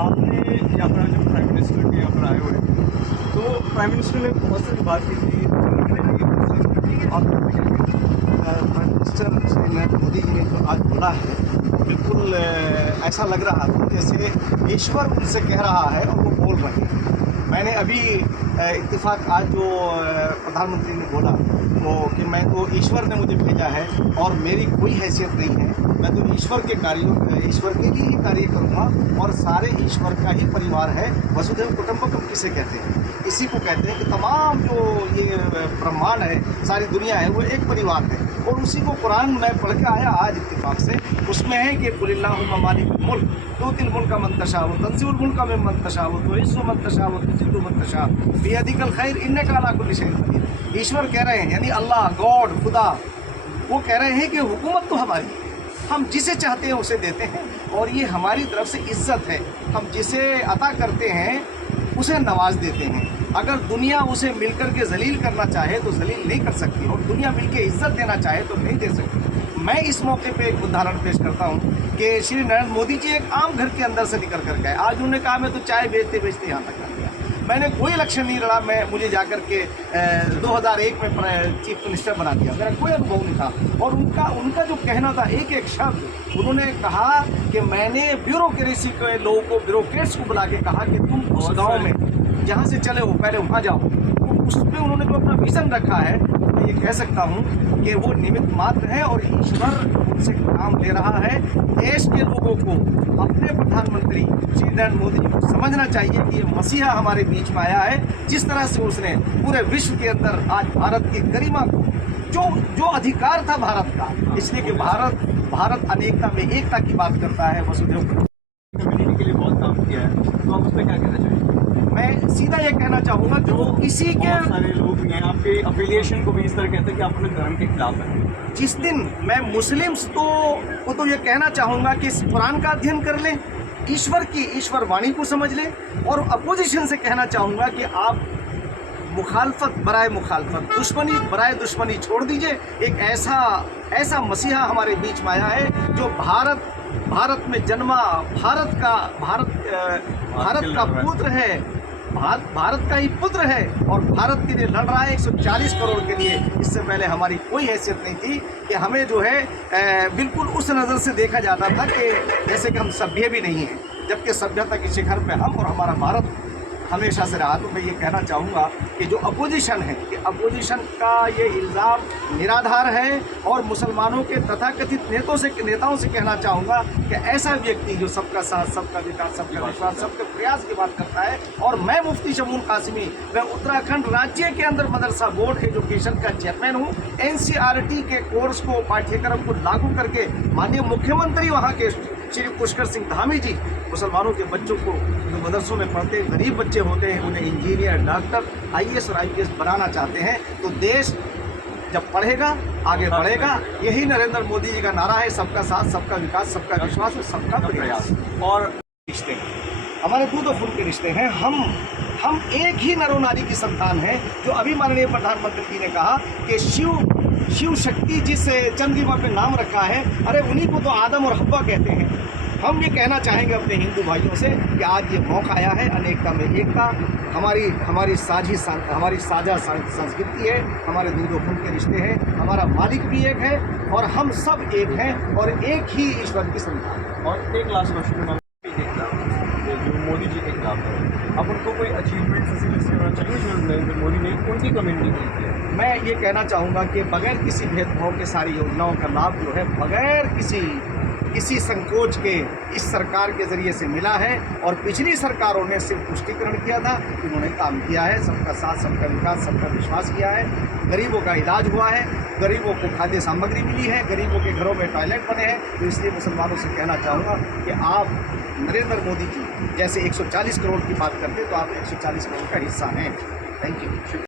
आपने यहाँ पर जब प्राइम मिनिस्टर के यहाँ पर आए हुए थे, तो प्राइम मिनिस्टर ने बहुत सारी बात की थी। आप प्राइम मिनिस्टर श्री नरेंद्र मोदी जी ने जो आज बोला है, बिल्कुल ऐसा लग रहा था जैसे ईश्वर उनसे कह रहा है और वो बोल रहे हैं। मैंने अभी इत्तेफाक आज जो प्रधानमंत्री ने बोला वो कि मैं तो ईश्वर ने मुझे भेजा है और मेरी कोई हैसियत नहीं है, मैं तो ईश्वर के लिए ही कार्य करूँगा और सारे ईश्वर का ही परिवार है। वसुधैव कुटुंबकम किसे कहते हैं? इसी को कहते हैं कि तमाम जो ये ब्रह्मांड है, सारी दुनिया है, वो एक परिवार है। और उसी को कुरान में पढ़ के आया आज इत्तेफाक से, उसमें है कि कुलिल्लाहुम्मा मालिकुल मुल्क तुतिल मुल्का मन तशा व तंज़िउल मुल्का मिम्मन तशा व तुइज़्ज़ु मन तशा व तुज़िल्लु मन तशा बियदिकल खैर इन्नका अला कुल्लि शैइन क़दीर। ईश्वर कह रहे हैं, यानी अल्लाह, गॉड, खुदा, वो कह रहे हैं कि हुकूमत तो हमारी है, हम जिसे चाहते हैं उसे देते हैं और ये हमारी तरफ से इज्जत है। हम जिसे अता करते हैं उसे नवाज देते हैं। अगर दुनिया उसे मिलकर के जलील करना चाहे तो जलील नहीं कर सकती, और दुनिया मिलकर इज्जत देना चाहे तो नहीं दे सकती। मैं इस मौके पे एक उदाहरण पेश करता हूँ कि श्री नरेंद्र मोदी जी एक आम घर के अंदर से निकल कर गए। आज उन्होंने कहा मैं तो चाय बेचते बेचते यहाँ तक कर दिया, मैंने कोई इलेक्शन नहीं लड़ा, मुझे जाकर के 2001 में चीफ मिनिस्टर बना दिया, मेरा कोई अनुभव नहीं था। और उनका जो कहना था, एक एक शब्द उन्होंने कहा कि मैंने ब्यूरोक्रेसी के लोगों को, ब्यूरोक्रेट्स को बुला के कहा कि तुम उस गाँव में जहाँ से चले हो पहले वहाँ जाओ। तो उस पर उन्होंने जो अपना विज़न रखा है, मैं ये कह सकता हूँ कि वो निमित्त मात्र है और ईश्वर उनसे काम ले रहा है। देश के लोगों को, अपने प्रधानमंत्री श्री नरेंद्र मोदी जी को समझना चाहिए कि ये मसीहा हमारे बीच में आया है। जिस तरह से उसने पूरे विश्व के अंदर आज भारत की गरिमा को, जो अधिकार था भारत का, इसलिए कि भारत अनेकता में एकता की बात करता है। वसुधैव कम्युनिटी के लिए बहुत काम किया है, तो आप उस पर क्या कहना चाहेंगे? मैं सीधा ये कहना चाहूँगा जो किसी के सारे लोग हैं आपके अफिलिएशन को भी इस तरह कहते हैं कि आप अपने धर्म के खिलाफ हैं। जिस दिन मैं मुस्लिम्स तो ये कहना चाहूँगा कि इस कुरान का अध्ययन कर लें, ईश्वर वाणी को समझ लें, और अपोजिशन से कहना चाहूँगा कि आप मुखालफत बराए मुखालफत, दुश्मनी बराए दुश्मनी छोड़ दीजिए। एक ऐसा मसीहा हमारे बीच में आया है जो भारत में जन्मा, भारत का पुत्र है, भारत का ही पुत्र है और भारत के लिए लड़ रहा है 140 करोड़ के लिए। इससे पहले हमारी कोई हैसियत नहीं थी कि हमें जो है बिल्कुल उस नज़र से देखा जाता था कि जैसे कि हम सभ्य भी नहीं हैं, जबकि सभ्यता के शिखर पे हम और हमारा भारत हमेशा से रहा। तो मैं ये कहना चाहूँगा कि जो अपोजिशन है, कि अपोजिशन का ये इल्ज़ाम निराधार है, और मुसलमानों के तथाकथित नेताओं से कहना चाहूँगा कि ऐसा व्यक्ति जो सबका साथ, सबका विकास, सबका विश्वास, सबके प्रयास की बात करता है। और मैं मुफ्ती शमूल कासिमी, मैं उत्तराखंड राज्य के अंदर मदरसा बोर्ड एजुकेशन का चेयरमैन हूँ। NCERT के कोर्स को, पाठ्यक्रम को लागू करके माननीय मुख्यमंत्री वहाँ के श्री पुष्कर सिंह धामी जी मुसलमानों के बच्चों को, जो मदरसों में पढ़ते हैं, गरीब बच्चे होते हैं, उन्हें इंजीनियर, डॉक्टर, IAS और IPS बनाना चाहते हैं। तो देश जब पढ़ेगा आगे बढ़ेगा। यही नरेंद्र मोदी जी का नारा है, सबका साथ, सबका विकास, सबका विश्वास और सबका प्रयास। और रिश्ते हमारे दूध और फूल के रिश्ते हैं। हम एक ही नरो नारी की संतान हैं। जो अभी माननीय प्रधानमंत्री जी ने कहा कि शिव शक्ति जिस चंद्रमा पे नाम रखा है, अरे उन्हीं को तो आदम और हव्वा कहते हैं। हम ये कहना चाहेंगे अपने हिंदू भाइयों से कि आज ये मौका आया है, अनेकता में एकता, हमारी साझा संस्कृति है, हमारे दूध और खून के रिश्ते हैं, हमारा मालिक भी एक है और हम सब एक हैं और एक ही ईश्वर की संतान। और एक लास्ट क्वेश्चन जो मोदी जी के खिलाफ है, अब उनको कोई अचीवमेंट ऐसी लिस्ट करना चाहिए जो नरेंद्र मोदी ने उनकी कम्युनिटी के लिए? मैं ये कहना चाहूँगा कि बगैर किसी भेदभाव के सारी योजनाओं का लाभ जो है बगैर किसी संकोच के इस सरकार के ज़रिए से मिला है। और पिछली सरकारों ने सिर्फ पुष्टिकरण किया था, उन्होंने काम किया है, सबका साथ, सबका विकास, सबका विश्वास किया है। गरीबों का इलाज हुआ है, गरीबों को खाद्य सामग्री मिली है, गरीबों के घरों में टॉयलेट बने हैं। तो इसलिए मुसलमानों से कहना चाहूँगा कि आप नरेंद्र मोदी जी जैसे 140 करोड़ की बात करते तो आप 140 करोड़ का हिस्सा हैं। Thank you.